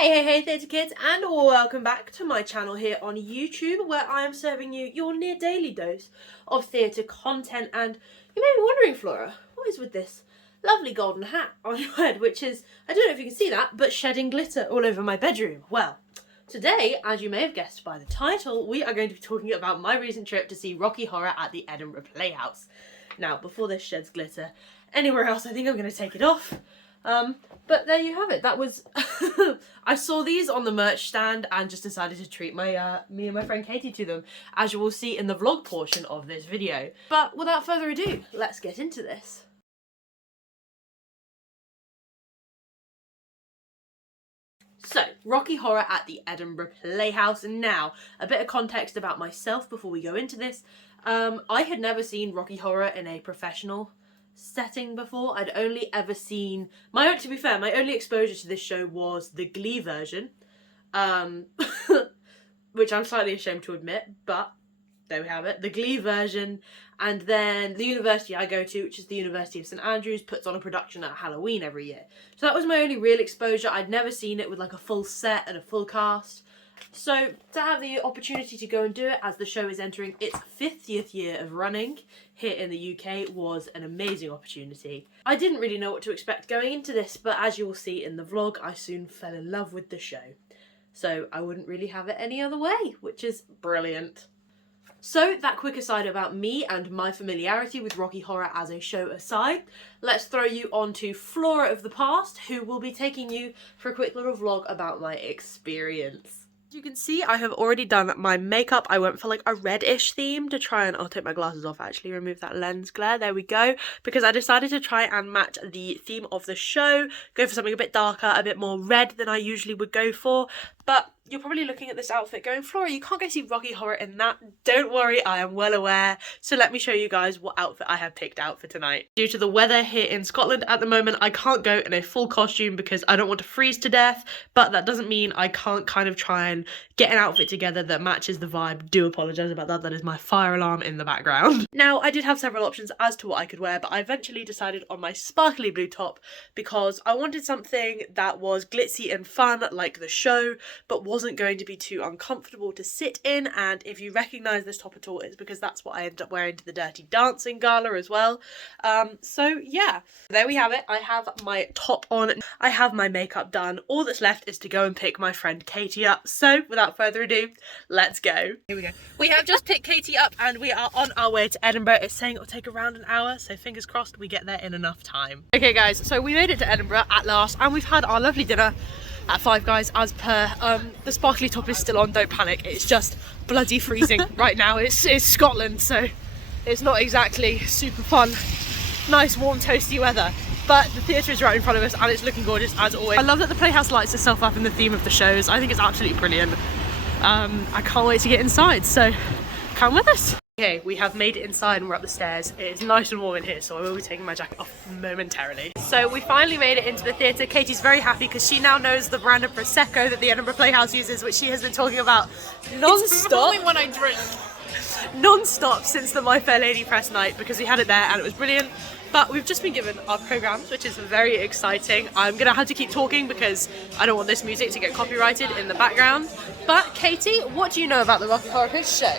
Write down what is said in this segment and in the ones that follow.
Hey theatre kids, and welcome back to my channel here on YouTube, where I am serving you your near daily dose of theatre content. And you may be wondering, Flora, what is with this lovely golden hat on your head, which is, I don't know if you can see that, but shedding glitter all over my bedroom. Well, today, as you may have guessed by the title, we are going to be talking about my recent trip to see Rocky Horror at the Edinburgh Playhouse. Now, before this sheds glitter anywhere else, I think I'm going to take it off. But there you have it. That was I saw these on the merch stand and just decided to treat my me and my friend Katie to them, as you will see in the vlog portion of this video. But without further ado, let's get into this. So, Rocky Horror at the Edinburgh Playhouse. And now, a bit of context about myself before we go into this. I had never seen Rocky Horror in a professional setting before. I'd only ever seen, to be fair, my only exposure to this show was the Glee version, which I'm slightly ashamed to admit, but there we have it, the Glee version. And then the university I go to, which is the University of St Andrews, puts on a production at Halloween every year. So that was my only real exposure. I'd never seen it with like a full set and a full cast. So to have the opportunity to go and do it as the show is entering its 50th year of running here in the UK was an amazing opportunity. I didn't really know what to expect going into this, but as you will see in the vlog, I soon fell in love with the show. So I wouldn't really have it any other way, which is brilliant. So that quick aside about me and my familiarity with Rocky Horror as a show aside, let's throw you on to Flora of the past, who will be taking you for a quick little vlog about my experience. As you can see, I have already done my makeup. I went for like a reddish theme to try and, I'll take my glasses off actually, remove that lens glare, there we go, because I decided to try and match the theme of the show, go for something a bit darker, a bit more red than I usually would go for. But you're probably looking at this outfit going, Flora, you can't go see Rocky Horror in that. Don't worry, I am well aware. So let me show you guys what outfit I have picked out for tonight. Due to the weather here in Scotland at the moment, I can't go in a full costume because I don't want to freeze to death, but that doesn't mean I can't kind of try and get an outfit together that matches the vibe. Do apologise about that, that is my fire alarm in the background. Now, I did have several options as to what I could wear, but I eventually decided on my sparkly blue top because I wanted something that was glitzy and fun like the show, but wasn't going to be too uncomfortable to sit in. And if you recognise this top at all, it's because that's what I ended up wearing to the Dirty Dancing gala as well. So yeah, there we have it. I have my top on, I have my makeup done. All that's left is to go and pick my friend Katie up. So without further ado, let's go. Here we go. We have just picked Katie up and we are on our way to Edinburgh. It's saying it'll take around an hour, so fingers crossed we get there in enough time. Okay guys, so we made it to Edinburgh at last and we've had our lovely dinner at Five Guys as per. The sparkly top is still on, don't panic, it's just bloody freezing right now. It's Scotland, so it's not exactly super fun, nice warm toasty weather, but the theatre is right in front of us and it's looking gorgeous as always. I love that the Playhouse lights itself up in the theme of the shows. I think it's absolutely brilliant. I can't wait to get inside, so come with us. Okay, we have made it inside and we're up the stairs. It is nice and warm in here, so I will be taking my jacket off momentarily. So we finally made it into the theatre. Katie's very happy because she now knows the brand of Prosecco that the Edinburgh Playhouse uses, which she has been talking about non-stop. It's only when I drink. Non-stop since the My Fair Lady press night, because we had it there and it was brilliant. But we've just been given our programmes, which is very exciting. I'm gonna have to keep talking because I don't want this music to get copyrighted in the background. But Katie, what do you know about the Rocky Horror Picture Show?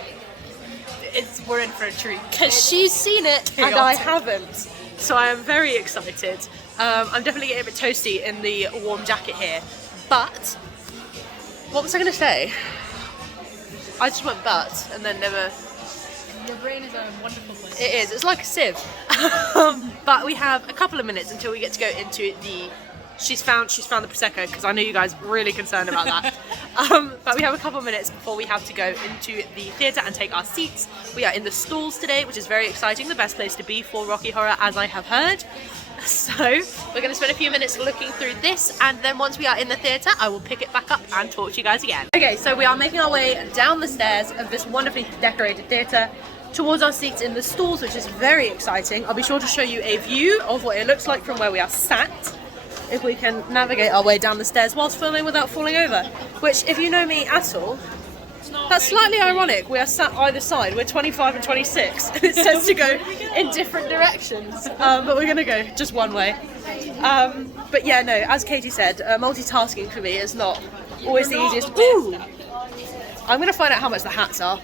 We're in for a treat. Because she's seen it and I haven't. So I am very excited. I'm definitely getting a bit toasty in the warm jacket here. But, what was I going to say? I just went but and then never... Your brain is a wonderful place. It is, it's like a sieve. But we have a couple of minutes until we get to go into the... She's found the Prosecco, because I know you guys are really concerned about that. But we have a couple of minutes before we have to go into the theatre and take our seats. We are in the stalls today, which is very exciting, the best place to be for Rocky Horror, as I have heard. So we're going to spend a few minutes looking through this, and then once we are in the theatre, I will pick it back up and talk to you guys again. Okay, so we are making our way down the stairs of this wonderfully decorated theatre towards our seats in the stalls, which is very exciting. I'll be sure to show you a view of what it looks like from where we are sat, if we can navigate our way down the stairs whilst filming without falling over. Which, if you know me at all, that's slightly ironic. We are sat either side. We're 25 and 26, and it says to go in different directions. But we're going to go just one way. But yeah, no, as Katie said, multitasking for me is not always the easiest. Ooh! I'm going to find out how much the hats are.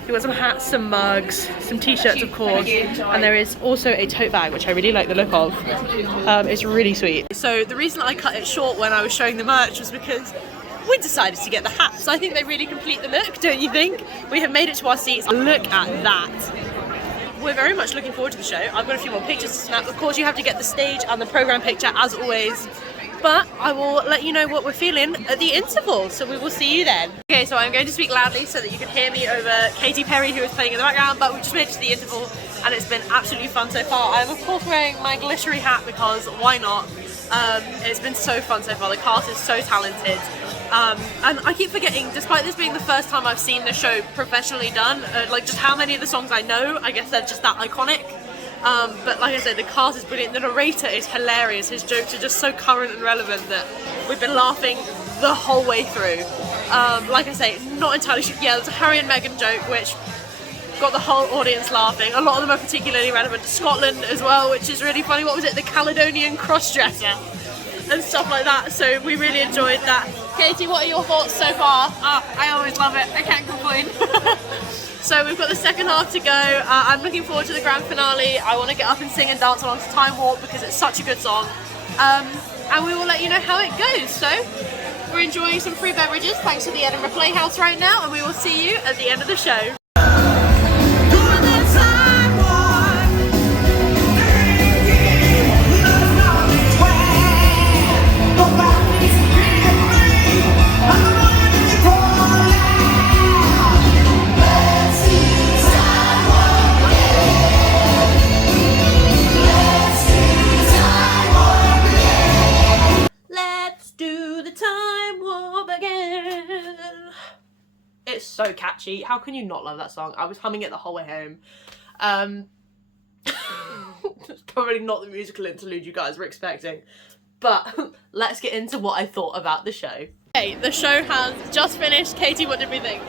We've got some hats, some mugs, some t-shirts of course, and there is also a tote bag which I really like the look of. It's really sweet. So the reason I cut it short when I was showing the merch was because we decided to get the hats. I think they really complete the look, don't you think? We have made it to our seats. Look at that. We're very much looking forward to the show. I've got a few more pictures to snap. Of course you have to get the stage and the programme picture as always. But I will let you know what we're feeling at the interval, so we will see you then. Okay, so I'm going to speak loudly so that you can hear me over Katy Perry, who is playing in the background, but we just made it to the interval and it's been absolutely fun so far. I'm of course wearing my glittery hat because why not? It's been so fun so far. The cast is so talented. And I keep forgetting, despite this being the first time I've seen the show professionally done, like just how many of the songs I know. I guess they're just that iconic. But like I said, the cast is brilliant. The narrator is hilarious. His jokes are just so current and relevant that we've been laughing the whole way through. Like I say, not entirely sure. Yeah, there's a Harry and Meghan joke which got the whole audience laughing. A lot of them are particularly relevant to Scotland as well, which is really funny. What was it? The Caledonian cross-dresser and stuff like that. So we really enjoyed that. Katie, what are your thoughts so far? I always love it. I can't complain. So we've got the second half to go. I'm looking forward to the grand finale. I want to get up and sing and dance along to Time Warp because it's such a good song. And we will let you know how it goes. So we're enjoying some free beverages thanks to the Edinburgh Playhouse right now, and we will see you at the end of the show. It's so catchy. How can you not love that song? I was humming it the whole way home. It's probably not the musical interlude you guys were expecting, but let's get into what I thought about the show. Okay, the show has just finished. Katie, what did we think?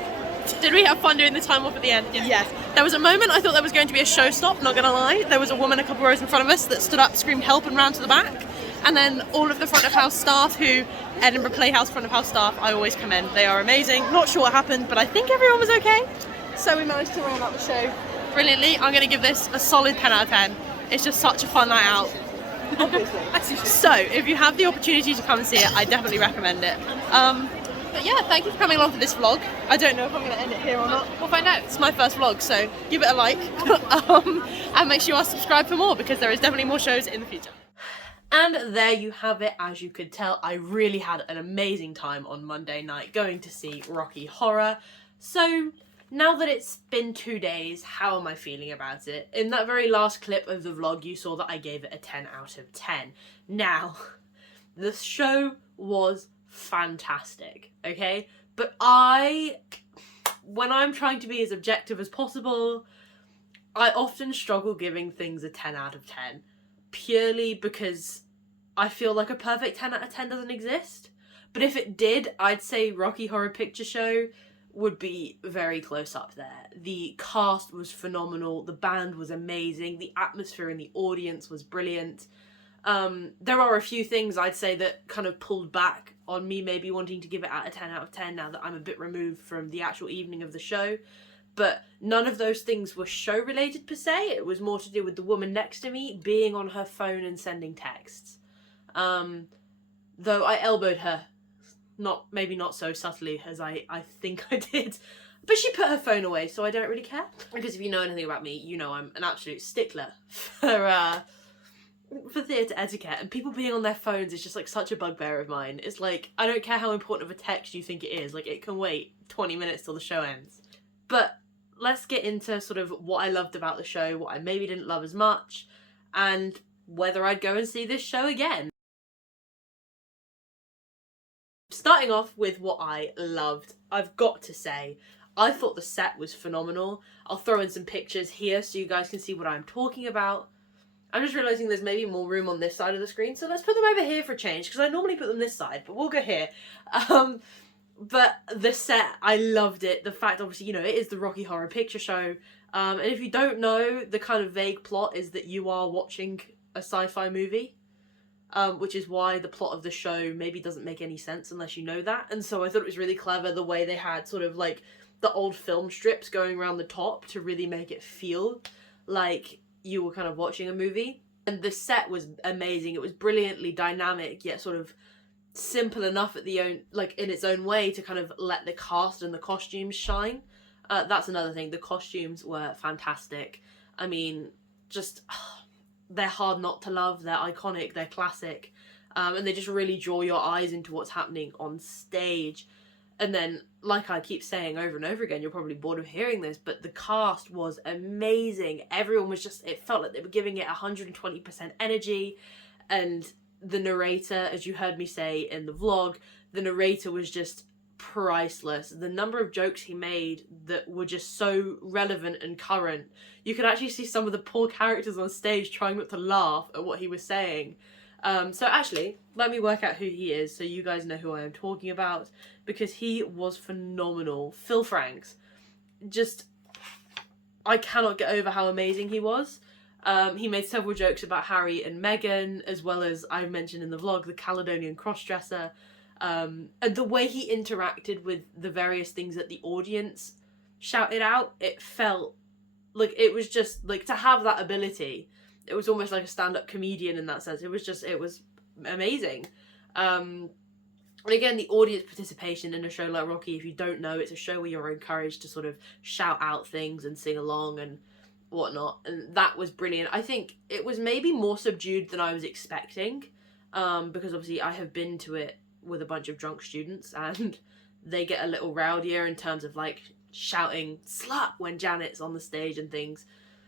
Did we have fun doing the time off at the end? Yes. There was a moment I thought there was going to be a show stop, not gonna lie. There was a woman a couple rows in front of us that stood up, screamed help and ran to the back. And then all of the front of house staff Edinburgh Playhouse front of house staff, I always commend. They are amazing. Not sure what happened, but I think everyone was okay. So we managed to round out the show brilliantly. I'm going to give this a solid 10 out of 10. It's just such a fun night out. Obviously. So if you have the opportunity to come and see it, I definitely recommend it. But yeah, thank you for coming along for this vlog. I don't know if I'm going to end it here or not. We'll find out. It's my first vlog, so give it a like. And make sure you are subscribed for more because there is definitely more shows in the future. And there you have it. As you could tell, I really had an amazing time on Monday night going to see Rocky Horror. So now that it's been 2 days, how am I feeling about it? In that very last clip of the vlog, you saw that I gave it a 10 out of 10. Now, the show was fantastic, okay? But when I'm trying to be as objective as possible, I often struggle giving things a 10 out of 10. Purely because I feel like a perfect 10 out of 10 doesn't exist. But if it did, I'd say Rocky Horror Picture Show would be very close up there. The cast was phenomenal, the band was amazing, the atmosphere in the audience was brilliant. There are a few things I'd say that kind of pulled back on me maybe wanting to give it a 10 out of 10 now that I'm a bit removed from the actual evening of the show. But none of those things were show related per se. It was more to do with the woman next to me being on her phone and sending texts. Though I elbowed her, maybe not so subtly as I think I did. But she put her phone away, so I don't really care. Because if you know anything about me, you know I'm an absolute stickler for theatre etiquette. And people being on their phones is just like such a bugbear of mine. It's like, I don't care how important of a text you think it is. Like, it can wait 20 minutes till the show ends. But let's get into sort of what I loved about the show, what I maybe didn't love as much, and whether I'd go and see this show again. Starting off with what I loved, I've got to say, I thought the set was phenomenal. I'll throw in some pictures here so you guys can see what I'm talking about. I'm just realising there's maybe more room on this side of the screen, so let's put them over here for a change, because I normally put them this side, but we'll go here. But the set, I loved it. The fact, obviously, you know, it is the Rocky Horror Picture Show. And if you don't know, the kind of vague plot is that you are watching a sci-fi movie. which is why the plot of the show maybe doesn't make any sense unless you know that. And so I thought it was really clever the way they had sort of like the old film strips going around the top to really make it feel like you were kind of watching a movie. And the set was amazing. It was brilliantly dynamic, yet sort of simple enough in its own way to kind of let the cast and the costumes shine. That's another thing. The costumes were fantastic. I mean, just they're hard not to love. They're iconic. They're classic, and they just really draw your eyes into what's happening on stage. And then, like I keep saying over and over again, you're probably bored of hearing this, but the cast was amazing. Everyone was just, it felt like they were giving it 120% energy. And the narrator, as you heard me say in the vlog, the narrator was just priceless. The number of jokes he made that were just so relevant and current. You could actually see some of the poor characters on stage trying not to laugh at what he was saying. So actually, let me work out who he is so you guys know who I am talking about, because he was phenomenal. Phil Franks. Just, I cannot get over how amazing he was. He made several jokes about Harry and Meghan, as well as, I mentioned in the vlog, the Caledonian crossdresser. And the way he interacted with the various things that the audience shouted out, it felt like it was just, like, to have that ability, it was almost like a stand-up comedian in that sense. It was amazing. And again, the audience participation in a show like Rocky, if you don't know, it's a show where you're encouraged to sort of shout out things and sing along and whatnot, and that was brilliant. I think it was maybe more subdued than I was expecting, because obviously I have been to it with a bunch of drunk students, and they get a little rowdier in terms of like shouting "slut" when Janet's on the stage and things.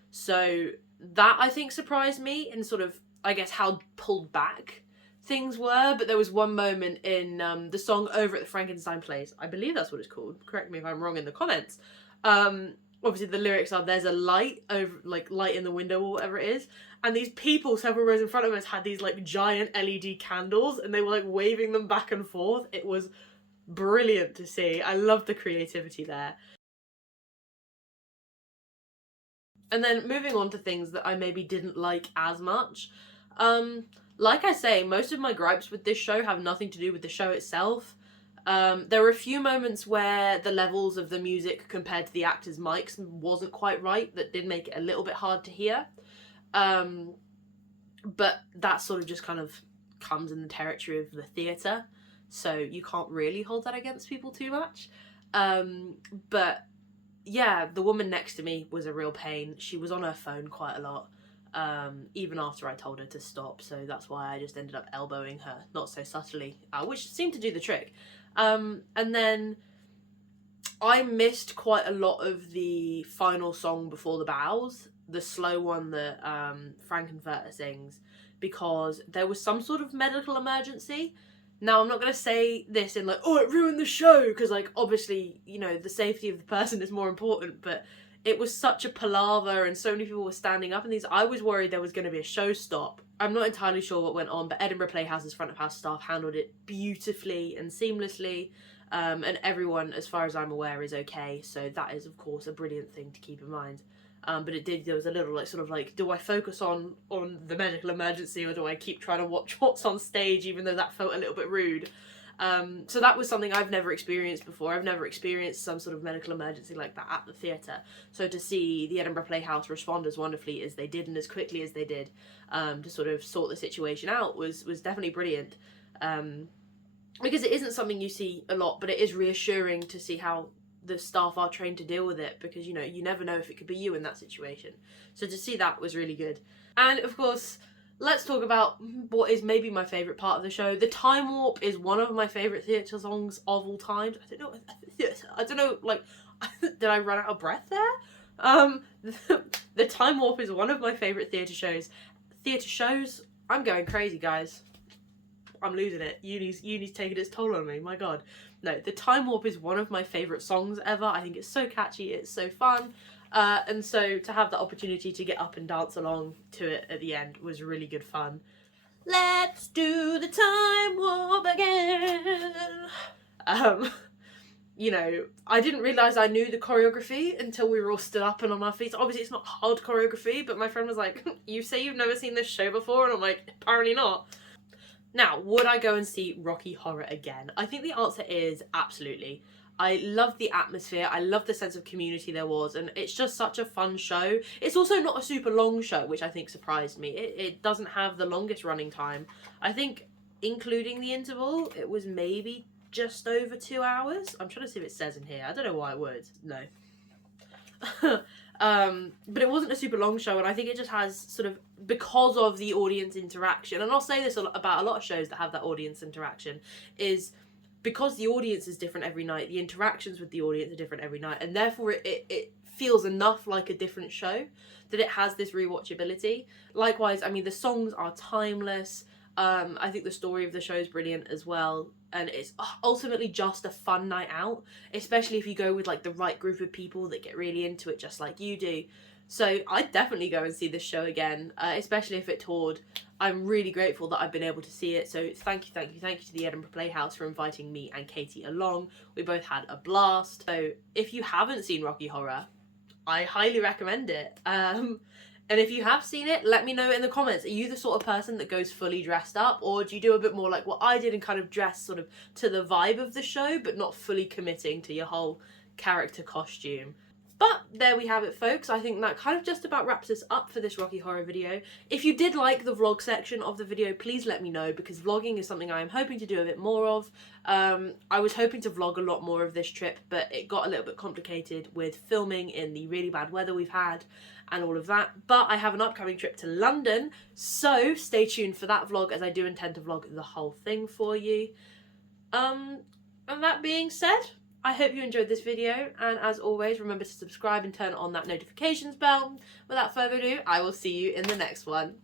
So that, I think, surprised me in sort of, I guess, how pulled back things were. But there was one moment in the song Over at the Frankenstein Place, I believe that's what it's called, correct me if I'm wrong in the comments, obviously the lyrics are, there's a light over, like, light in the window or whatever it is, and these people several rows in front of us had these like giant LED candles and they were like waving them back and forth. It was brilliant to see. I loved the creativity there. And then moving on to things that I maybe didn't like as much. Like I say, most of my gripes with this show have nothing to do with the show itself. There were a few moments where the levels of the music compared to the actors' mics wasn't quite right. That did make it a little bit hard to hear. But that sort of just kind of comes in the territory of the theatre. So you can't really hold that against people too much. But yeah, the woman next to me was a real pain. She was on her phone quite a lot, even after I told her to stop. So that's why I just ended up elbowing her, not so subtly, which seemed to do the trick. And then I missed quite a lot of the final song before the bows, the slow one that Frankenfurter sings, because there was some sort of medical emergency. Now, I'm not going to say this in like, oh, it ruined the show, because like, obviously, you know, the safety of the person is more important, but it was such a palaver and so many people were standing up and these. I was worried there was going to be a show stop. I'm not entirely sure what went on, but Edinburgh Playhouse's front of house staff handled it beautifully and seamlessly, and everyone, as far as I'm aware, is okay. So that is, of course, a brilliant thing to keep in mind. But there was a little like sort of like, do I focus on the medical emergency or do I keep trying to watch what's on stage, even though that felt a little bit rude? So that was something I've never experienced before. I've never experienced some sort of medical emergency like that at the theatre. So to see the Edinburgh Playhouse respond as wonderfully as they did and as quickly as they did, to sort of sort the situation out was definitely brilliant. Because it isn't something you see a lot, but it is reassuring to see how the staff are trained to deal with it, because, you know, you never know if it could be you in that situation. So to see that was really good. And of course, let's talk about what is maybe my favourite part of the show. The Time Warp is one of my favourite theatre songs of all time. I don't know, like, did I run out of breath there? The Time Warp is one of my favourite theatre shows. Theatre shows, I'm going crazy, guys. I'm losing it. Uni's taking its toll on me, my god. No, the Time Warp is one of my favourite songs ever. I think it's so catchy, it's so fun. And so to have the opportunity to get up and dance along to it at the end was really good fun. Let's do the Time Warp again. You know, I didn't realise I knew the choreography until we were all stood up and on our feet. So obviously it's not hard choreography, but my friend was like, you say you've never seen this show before? And I'm like, apparently not. Now, would I go and see Rocky Horror again? I think the answer is absolutely. I love the atmosphere, I love the sense of community there was, and it's just such a fun show. It's also not a super long show, which I think surprised me. It doesn't have the longest running time. I think, including the interval, it was maybe just over 2 hours. I'm trying to see if it says in here. I don't know why it would. No. But it wasn't a super long show, and I think it just has sort of, because of the audience interaction, and I'll say this about a lot of shows that have that audience interaction, is because the audience is different every night, the interactions with the audience are different every night, and therefore it feels enough like a different show that it has this rewatchability. Likewise, I mean, the songs are timeless. I think the story of the show is brilliant as well, and it's ultimately just a fun night out, especially if you go with like the right group of people that get really into it just like you do. So I'd definitely go and see this show again, especially if it toured. I'm really grateful that I've been able to see it, so thank you to the Edinburgh Playhouse for inviting me and Katie along. We both had a blast. So if you haven't seen Rocky Horror, I highly recommend it. And if you have seen it, let me know in the comments. Are you the sort of person that goes fully dressed up, or do you do a bit more like what I did and kind of dress sort of to the vibe of the show, but not fully committing to your whole character costume? But there we have it, folks. I think that kind of just about wraps us up for this Rocky Horror video. If you did like the vlog section of the video, please let me know, because vlogging is something I am hoping to do a bit more of. I was hoping to vlog a lot more of this trip, but it got a little bit complicated with filming in the really bad weather we've had and all of that. But I have an upcoming trip to London, so stay tuned for that vlog, as I do intend to vlog the whole thing for you. And that being said, I hope you enjoyed this video, and as always, remember to subscribe and turn on that notifications bell. Without further ado, I will see you in the next one.